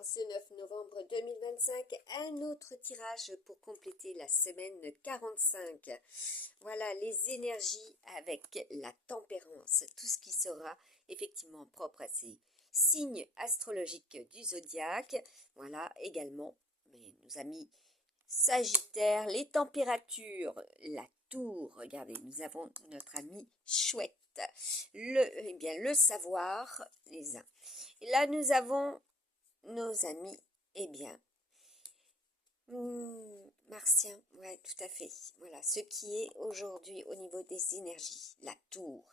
en ce 9 novembre 2025, un autre tirage pour compléter la semaine 45. Voilà les énergies avec la tempérance, tout ce qui sera effectivement propre à ces signes astrologiques du zodiaque. Voilà également nos amis Sagittaire, les températures, la tour, regardez, nous avons notre ami Chouette, le savoir, les uns. Et là, nous avons nos amis, Martien, ouais, tout à fait. Voilà, ce qui est aujourd'hui au niveau des énergies, la tour.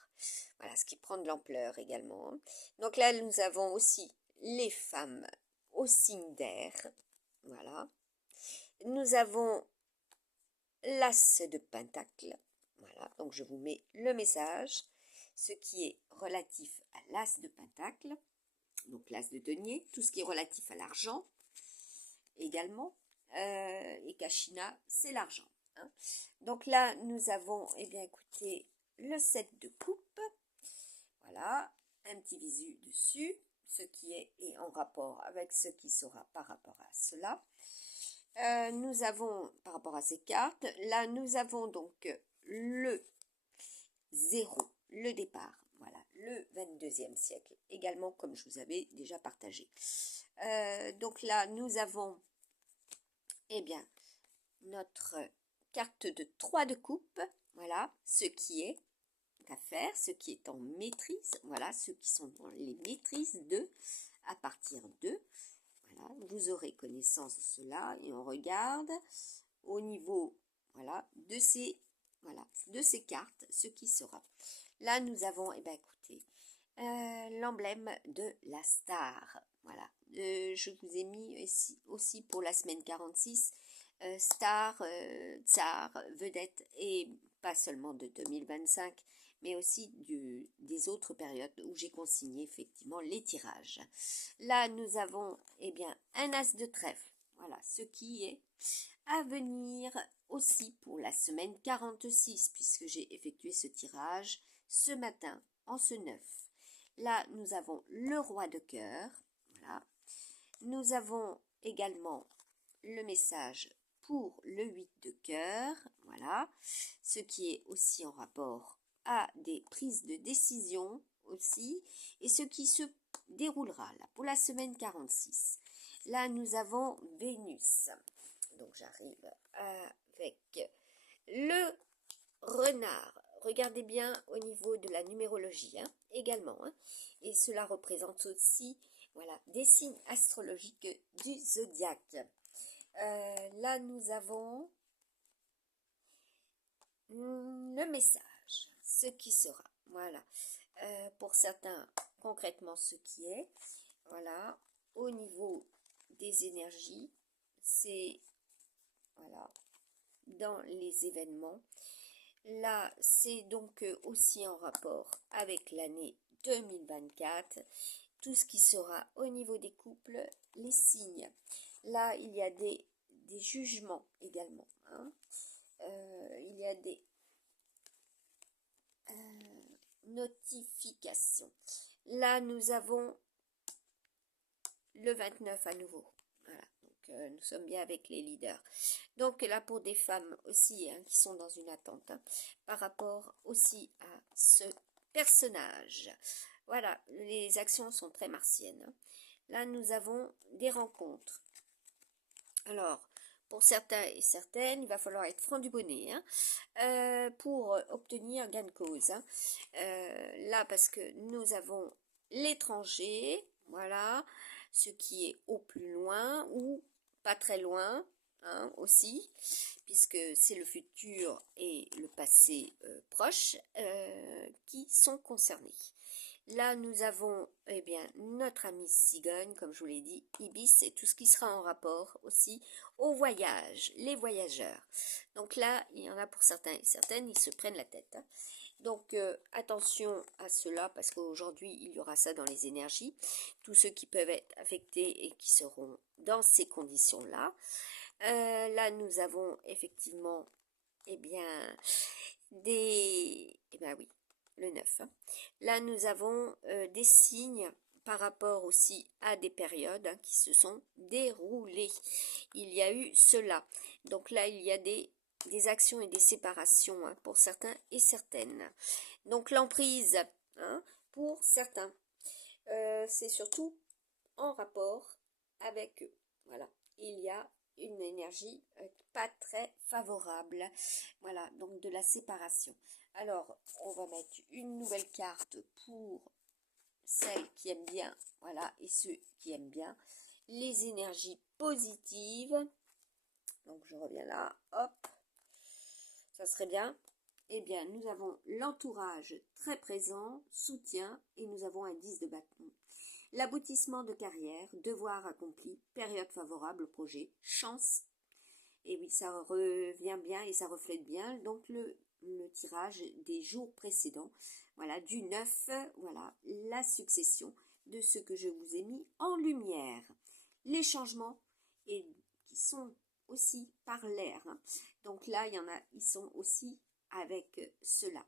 Voilà, ce qui prend de l'ampleur également. Donc là, nous avons aussi les femmes au signe d'air. Voilà. Nous avons l'as de pentacle. Voilà, donc je vous mets le message. Ce qui est relatif à l'as de pentacle. Donc l'as de denier, tout ce qui est relatif à l'argent également. Et Kachina, c'est l'argent. Hein. Donc là, nous avons, écoutez, le 7 de coupe. Voilà, un petit visu dessus, ce qui est en rapport avec ce qui sera par rapport à cela. Nous avons, par rapport à ces cartes, là, nous avons donc le 0, le départ. Voilà, le 22e siècle, également comme je vous avais déjà partagé. Donc là, nous avons, notre carte de 3 de coupe, voilà, ce qui est à faire, ce qui est en maîtrise, voilà, ceux qui sont dans les maîtrises de, à partir de, voilà, vous aurez connaissance de cela, et on regarde au niveau, voilà, de ces cartes, ce qui sera. Là, nous avons, écoutez, l'emblème de la star. Voilà. Je vous ai mis ici, aussi pour la semaine 46, star, tsar, vedette, et pas seulement de 2025, mais aussi des autres périodes où j'ai consigné effectivement les tirages. Là, nous avons un as de trèfle. Voilà, ce qui est à venir aussi pour la semaine 46, puisque j'ai effectué ce tirage ce matin, en ce 9. Là, nous avons le roi de cœur. Voilà. Nous avons également le message pour le 8 de cœur. Voilà. Ce qui est aussi en rapport à des prises de décision aussi. Et ce qui se déroulera là pour la semaine 46. Là, nous avons Vénus. Donc, j'arrive avec le renard. Regardez bien au niveau de la numérologie également. Et cela représente aussi des signes astrologiques du zodiaque. Là, nous avons le message, ce qui sera. Voilà. Pour certains, concrètement, ce qui est. Voilà. Au niveau des énergies, c'est dans les événements. Là, c'est donc aussi en rapport avec l'année 2024, tout ce qui sera au niveau des couples, les signes. Là, il y a des jugements également. Il y a des notifications. Là, nous avons le 29 à nouveau. Voilà. Nous sommes bien avec les leaders. Donc là, pour des femmes aussi qui sont dans une attente par rapport aussi à ce personnage. Voilà, les actions sont très martiennes. Là, nous avons des rencontres. Alors, pour certains et certaines, il va falloir être franc du bonnet pour obtenir gain de cause. Là, parce que nous avons l'étranger, voilà, ce qui est au plus loin ou pas très loin aussi, puisque c'est le futur et le passé proche qui sont concernés. Là, nous avons notre ami cigogne, comme je vous l'ai dit, Ibis, et tout ce qui sera en rapport aussi au voyage, les voyageurs. Donc là, il y en a pour certains et certaines, ils se prennent la tête. Donc attention à cela, parce qu'aujourd'hui, il y aura ça dans les énergies. Tous ceux qui peuvent être affectés et qui seront dans ces conditions-là. Là, nous avons effectivement, oui, le 9. Là, nous avons des signes par rapport aussi à des périodes qui se sont déroulées. Il y a eu cela. Donc là, il y a des actions et des séparations pour certains et certaines. Donc l'emprise pour certains, c'est surtout en rapport avec eux. Voilà, il y a une énergie pas très favorable. Voilà, donc de la séparation. Alors, on va mettre une nouvelle carte pour celles qui aiment bien, voilà, et ceux qui aiment bien les énergies positives. Donc, je reviens là, hop, ça serait bien. Eh bien, nous avons l'entourage très présent, soutien, et nous avons un 10 de bâton. L'aboutissement de carrière, devoir accompli, période favorable au projet, chance. Et oui, ça revient bien et ça reflète bien. Donc, le tirage des jours précédents, voilà, du 9, voilà, la succession de ce que je vous ai mis en lumière. Les changements, et qui sont aussi par l'air. Donc là, il y en a, ils sont aussi avec cela,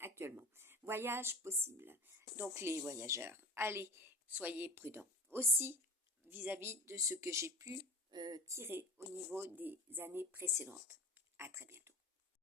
actuellement. Voyage possible. Donc les voyageurs, allez, soyez prudents. Aussi, vis-à-vis de ce que j'ai pu tirer au niveau des années précédentes. À très bientôt.